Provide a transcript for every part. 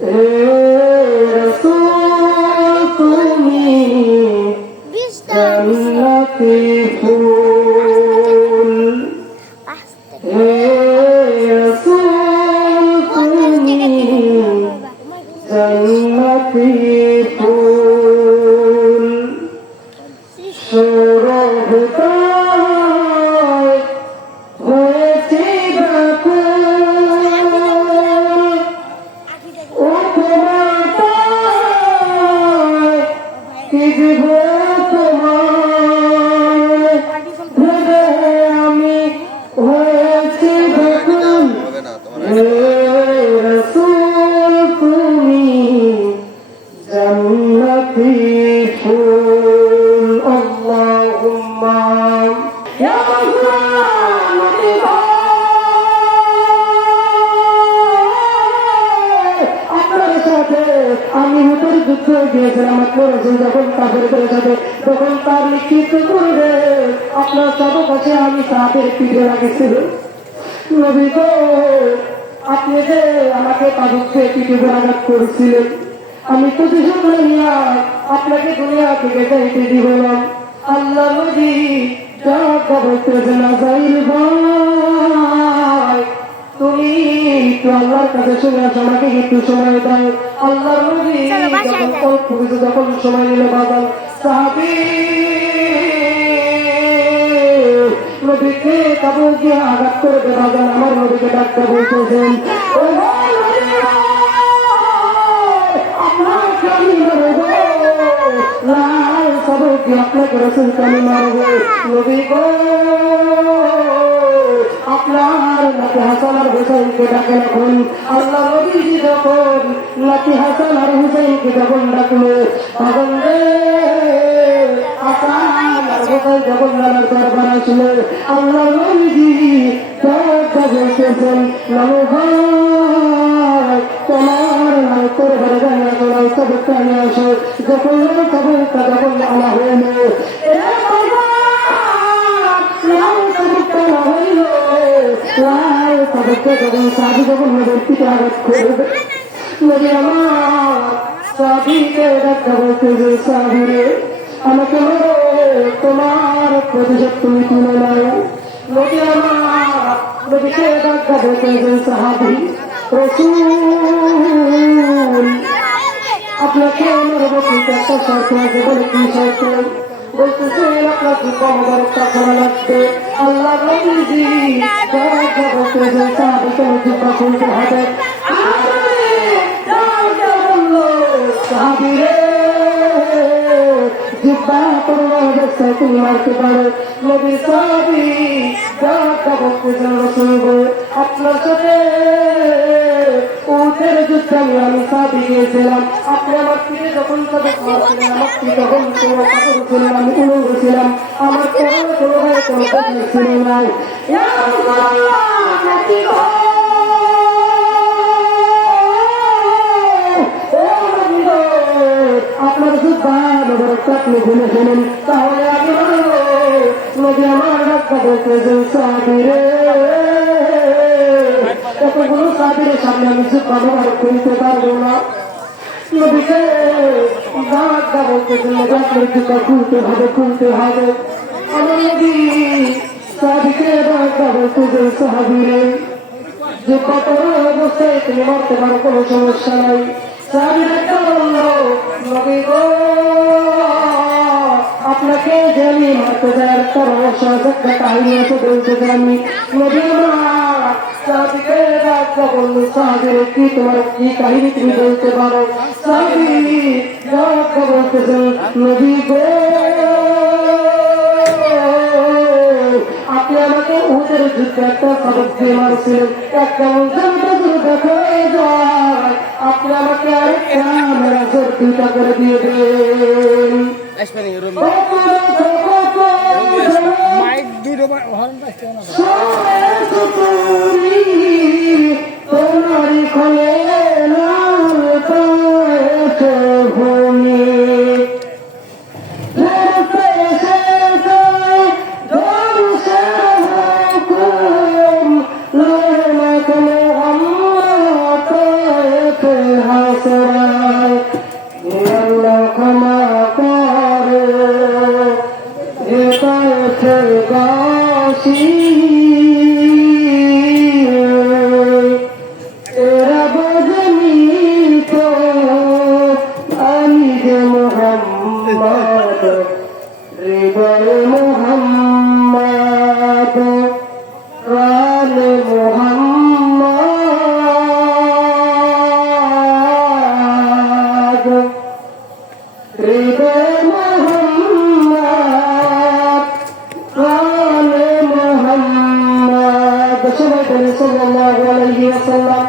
হে রাসূল তুমি জান্নাতি ফুল, হে রাসূল তুমি জান্নাতি ফুল, সুরভিতায় হয়েছি ব্যাকুল, উপমাতায় কি দিব তোমায়, ভেবে আমি হয়েছি ব্যাকুল, হে রাসূল তুমি জান্নাতি ফুল। আল্লাহুম্মা ইয়া রাসূল আপনার সাথে আমি হুতুর যুদ্ধ গিয়েছিলাম, আপনার রাসূল যখন কাফেরদের সাথে তখন তার লিখিত করবে আপনার চারপাশে আমি সাহাবের পিঠে লাগিয়েছিল। নবী গো, আপনি যে আমাকে পাদুকে পিঠে আঘাত করেছিলেন, আমি প্রতিশোধ লইয়া আপনাকে দুনিয়া থেকে যাইতে দিব না। আল্লাহ নবী বলতেছেন, আজাইল ভাই তুমি একটু আল্লাহর কাছে শুনে আসো, আমাকে একটু সময় দাও। আল্লাহ নবী যখন সময় নিল বাজান সাহাবী নবীকে কাবুল দিয়ে আঘাত করবে বাজান আমার নবীকে ডাক্তার বলতেছেন, ও আপনাকে রসুল কানি মারবে। নবী গো, আপনার নাতি হাসান আর হুসাইনকে ডাকে রাখুন। আল্লাহ নবীজি যখন নাতি হাসান আর হুসাইনকে যখন ডাকলো, তখন হাসান আর হুসাইন যখন নানার দরবার আসলো, আল্লাহ নবীজি বলতেছেন, নানু ভাই তোমার নাম তোর ঘরে জানিয়ে তোরা সবটা নিয়ে আসো। যখন সবটা যখন আলা হইল, যখন সাধু যখন নদীর পিঠে আঘাত করবে, নদী আমার সাবিকে ডাক্তার বলতেছে, সাবিরে আমাকে তোমার প্রতিশোধ তুমি তুলে নাও। নদী আমার নদীকে ডাক্তার বলতেছে, সাহাবি রাসূল আপনাকে আমার বলতে একটা শর্ত আছে। বলে কি শর্ত? বলতেছে আপনার জুব্বা মোবারকটা খোলা লাগবে। আল্লাহ নবীজি বলতেছে সাহাবীকে জুব্বা খুলতে হবে। বললো সাহাবীরে জুব্বা করবো অবস্থায় তুমি মারতে পারো। নবী সাহাবী বলতেছে রাসূল গো, আপনার সাথে উটের যুদ্ধে আমি সাহাবী গিয়েছিলাম, আপনি আমার পিঠে যখন তাদের মারছিলেন, আমার পিঠে যখন কোনো কাপড় ছিলেন, আমি উলঙ্গ ছিলাম, আমার কোনো ভাই কোনো কথা ছিল নাই। আপনার যুদ্ধা মোবারকটা আপনি ভুলে ফেলেন, তাহলে আমি নবী আমার ডাক্তার বলতেছেন, সাহাবীরে এতগুলো সাহাবীর সামনে আমি যুদ্ধা মোবারক করিতে পারবো না। নবীকে ডাক্তার বলতেছেন, আপনার যুদ্ধা খুলতে হবে, খুলতে হবে। আমার নবী সাহাবীকে ডাক্তার বলতেছেন, সাহাবীরে যুদ্ধা করার অবস্থায় তুমি মারতে পারো, কোনো সমস্যা নাই। সাহাবী ডাক্তার বলল, নবী গো, আপনাকে যে আমি মারতে যাই একটা রহস্য একটা কাহিনী আছে, বলতে চাই আমি। নবী আমার সাহাবীকে ডাক্তার বলল, সাহাবীরে কি তোমার কি কাহিনী তুমি বলতে পারো? সাহাবী ডাক্তার বলতেছেন, নবী গো, আপনি আমাকে উহুদের যুদ্ধে একটা সবক দিয়ে মারছিলেন, একটা দেখা যায়, আপনি আমাকে আরেকটা মেরা দুইটা করে দিয়ে দেন। মাইক দুটো হরণ পাইছে না তোমারি খোলে হ্যাঁ সরায় আল্লাহ ক্ষমা করো বাসী এরা বোঝনি তো আমি যে মোহাম্মদ হৃদয় মোহাম্মদ প্রাণ মোহাম্মদ হৃদয় মোহাম্মদ প্রাণ মোহাম্মদ সবাই বলে সাল্লাল্লাহু আলাইহি ওয়াসাল্লাম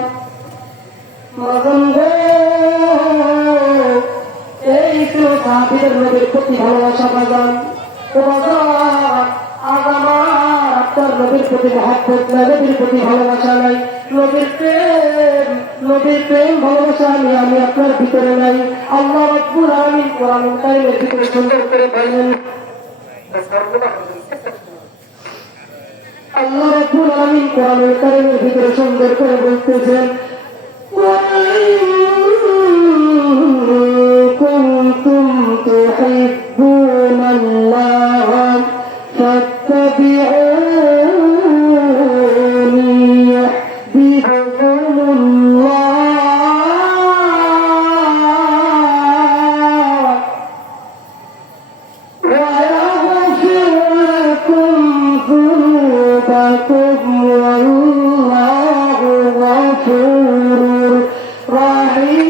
এই তো সাহাবীদের নবীর প্রতি ভালোবাসা বাজান ও বাজান আজ আমার আপনার নবীর প্রতি মহব্বত নাই, নবীর প্রতি ভালোবাসা নাই, নবীর প্রেম ভালোবাসা আমি আপনার ভিতরে নাই। আল্লাহ রাব্বুল আলামিন কোরআনুল কারীমের ভিতরে সুন্দর করে বলেন, আল্লাহ রাব্বুল আলামিন কোরআনুল কারীমের ভিতরে সুন্দর করে বলতেছেন, كنتم تحبون الله فاتبعوني يحببكم الله ويغفر لكم ذنوبكم والله غفور رحيم।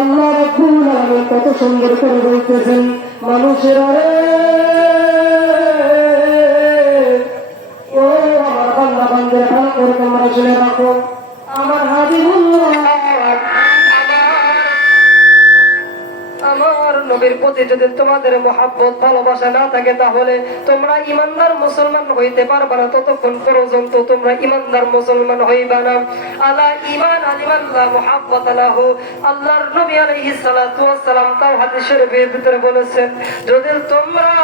আল্লাহ রাব্বুল আলামিন কত সুন্দর করে বলতেছেন, মানুষেরা রে ও আমার বান্দা বান্দারা ভালো করে তোমরা শুনে রাখো, আমার হাবিবুল্লাহ আমার নবীর প্রতি যদি তোমাদের মহব্বত ভালোবাসা না থাকে তাহলে তোমরা ইমানদার মুসলমান হইতে পারবে না, ততক্ষণ পর্যন্ত তোমরা ইমানদার মুসলমান হইবা না। আলা ঈমান আলিমাল্লাহ মুহাব্বত লাহু, আল্লাহর নবী আলাইহিস সালাতু ওয়াস সালাম তাও হাদিস শরীফের ভিতরে বলেছেন, যদি তোমরা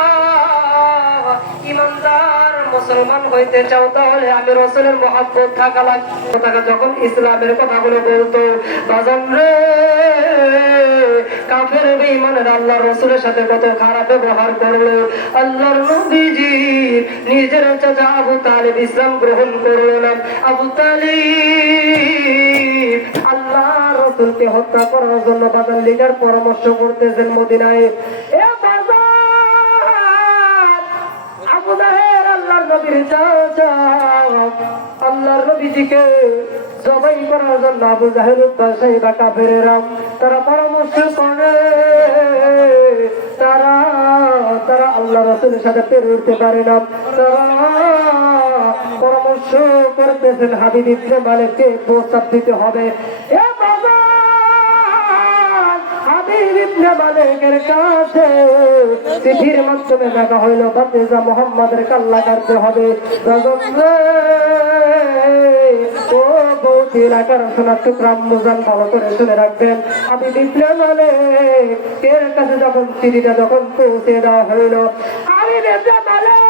ইমানদার মুসলমান হইতে চাও তাহলে আমি রাসূলের মহব্বত থাকা লাগবে। যখন ইসলামের কথাগুলো বলতো বাজান রে, কাফের বেঈমানের আল্লাহর রাসূলের সাথে কত খারাপ ব্যবহার করলো। আল্লাহর নবীজি নিজের চাচা আবু তালিব ইসলাম গ্রহণ করলো না। আবু তালিব আল্লাহর রাসূলকে হত্যা করার জন্য বাজার লিগার পরামর্শ করতেছেন মদিনায়। এ বাজার আবু জাহেল আল্লাহর নবীর চাচা আল্লাহর নবীজিকে জবাই করার জন্য আবু জাহেল উৎসাহীরা কাফেরেরা তারা পরামর্শ করে, তারা আল্লাহ রাসূলের সাথে পেরে উঠতে পারে না। তারা পরামর্শ করতেছেন হাবিব ইবনে মালিককে প্রস্তাব দিতে হবে। এ বাবা, হাবিব ইবনে মালিকের কাছে চিঠির মাধ্যমে দেখা হইল, ভাতিজা মুহাম্মাদের কাল্লা কাটতে হবে। ও বৌদি এলাকার সোনার টুকরা মুজান ভালো করে শুনে রাখবেন, হাবিব ইবনে মালিকের কাছে যখন চিঠিটা যখন পৌঁছে দেওয়া হইল, হাবিব ইবনে মালিক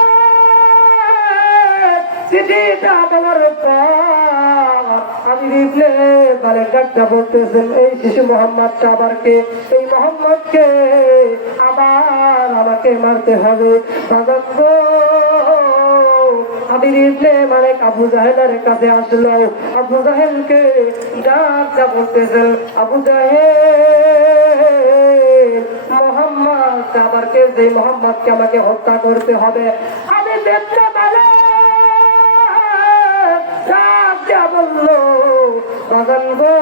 চিঠিটা দেওয়ার পর হাবিব ইবনে মালিক ডাকটা বলতেছেন, এই শিশু মোহাম্মদটা আবার কে? এই মোহাম্মদকে আবার আমাকে মারতে হবে। হাবিব ইবনে মালিক আবু জাহেলের কাছে আসলো, আবু জাহেলকে ডাকটা বলতেছেন, আবু জাহেল মোহাম্মদ আবার কে? যে মোহাম্মদকে আমাকে হত্যা করতে হবে। হাবিব ইবনে মালিক ডাকটা বললো, বাজান গো,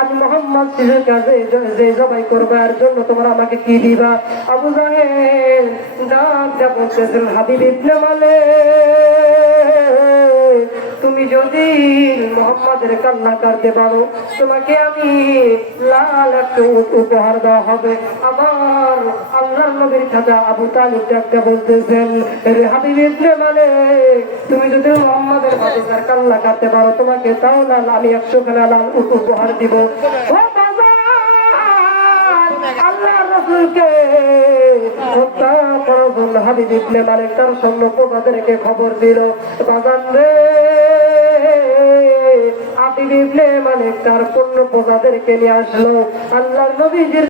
আমি মোহাম্মদ শিশুর কাছে যে জবাই করবার জন্য তোমরা আমাকে কি দিবা? আবু জাহেল ডাকটা বলতেছেন, হাবিব ইবনে মালিক, তুমি যদি মোহাম্মদের কান্না কাটতে পারো তোমাকে আমি লাল একটা উপহার দেওয়া হবে। আবার আল্লাহর নবীর খাজা আবু তালিব ডাকটা বলতেছেন, রে হাবিব ইবনে মালিক, তুমি যদি মোহাম্মদের ভাতিজার কান্না কাটতে পারো তোমাকে তাও লাল আমি 100 খানা লাল উপহার দিব। ও বাবা, আল্লাহর রাসূলকে হত্যা করার জন্য হাবিব ইবনে মালিক তার সৈন্য প্রজাদেরকে খবর দিল, বাজান রে হাবিব ইবনে মালিক তার পূর্ণ প্রজাদেরকে নিয়ে আসলো আল্লাহর নবীজির